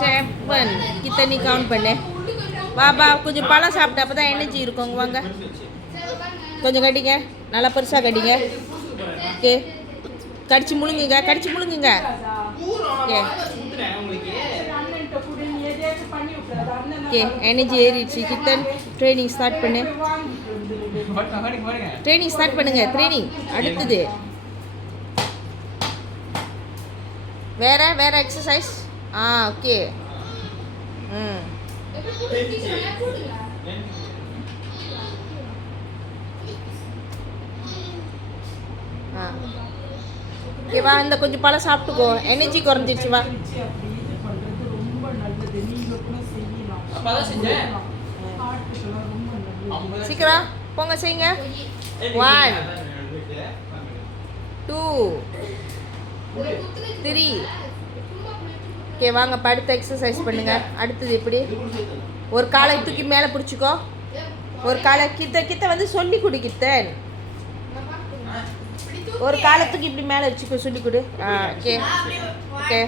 7. Kita ni count பண்ணு. வா கொஞ்சம் பழம் சாப்பிட்டு அப்போ தான் எனர்ஜி இருக்கும். வாங்க கொஞ்சம் கடிங்க, நல்லா பெருசாக கடிங்க. ஓகே, கடிச்சு முழுங்குங்க. ஓகே ஓகே, எனர்ஜி ஏறிடுச்சு. கித்தன் ட்ரைனிங் ஸ்டார்ட் பண்ணுங்க. ட்ரைனிங் அடுத்தது வேற எக்ஸசைஸ். ஓகே. ஓகேவா, இந்த கொஞ்சம் பழம் சாப்பிட்டுக்கோ, எனர்ஜி குறைஞ்சிருச்சு. வா சீக்கிரம் போங்க, செய்யுங்க. 1 2 3. ஓகே, வாங்க படுத்த எக்ஸசைஸ் பண்ணுங்க. அடுத்தது எப்படி, ஒரு காலை தூக்கி மேலே பிடிச்சிக்கோ. ஒரு காலை கித்த வந்து சொல்லி கொடு. கித்தன் ஒரு காலத்துக்கு இப்படி மேலே வச்சுக்கோ, சொல்லி கொடு. Okay okay.